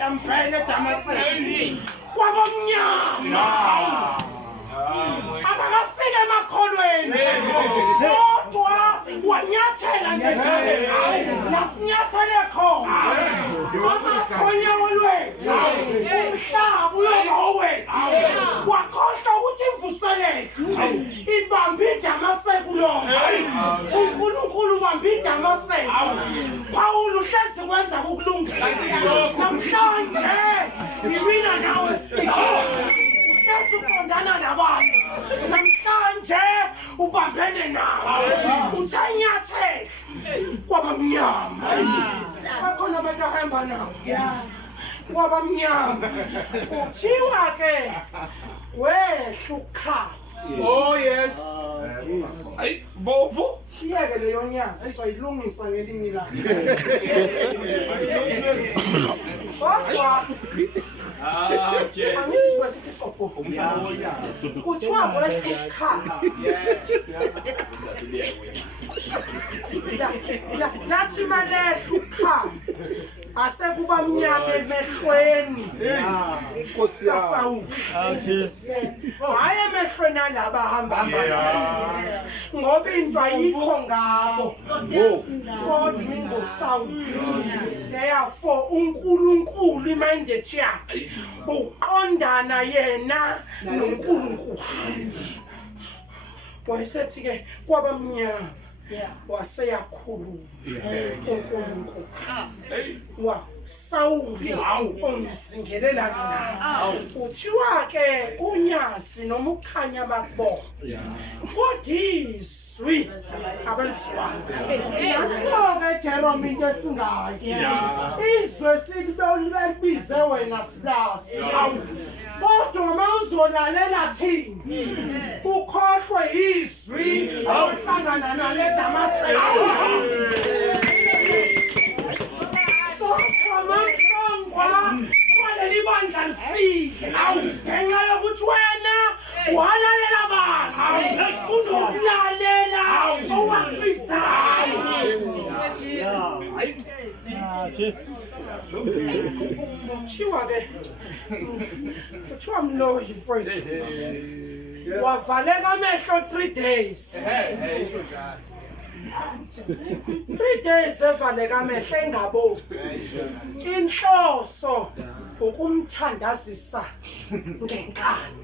Wena mphele Damascene. Kwabamnyama. Akakafika emakholweni. Kodwa wanyathela nje thale. Yasinyathele khona. Amathonya wolwethu. Umhlaba uyowethu. Wakhohlwa ukuthi imvuseleke. Ibambe iDamascene kulona. uNkulunkulu ubambe iDamascene. Paul uhlezi kwenza ukulungela. Namhlanje yimina nawe sicela. Uqondana nabantu. Namhlanje ubambene nawe. Uthanyathele kwabamnyama. Bakhona abantu ahamba nabo. Kwabamnyama. Kuthiwa ke wehla ukukhanya. Oh yes. Ay, Mbovu. Siyeke leyo nyazi soyilungisa ngelinye ilanga. Kodwa angithi sikwesithi stopho. Kuthiwa wehla ukukhanya. Nathi malehla ukukhanya. Asekuba mnyama emehlweni. Inkosi yaSawuli. Hayi emehlweni alaba hamba. Ngoba into ayikho ngabo. Kodwa ingoSawuli. Therefore uNkulunkulu imandate yakhe uqondana yena noNkulunkulu. Wayesethi ke kwabamnyama. Waseyakhuluma uNkulunkulu. Sawuli umzingelela mina. Uthiwa ke unyazi noma ukukhanya bakubona. Kodiswi abalizwayo. Yasoke Jerome into esingaki. Izwe silibelibize wena silasi. Kodwa mawuzolalela thini. Ukhohlwe izwi awuhlangana nale Damascene. Waleli bandla lifike ngenxa yokuthi wena walalela abantu uzolalela owabizayo. Kuthiwa ke kuthiwa mloyi mfowethu wavaleka amehlo 3 days. 3 days evaleka amehlo engaboni. Inhloso ukumthandazisa ngenkani.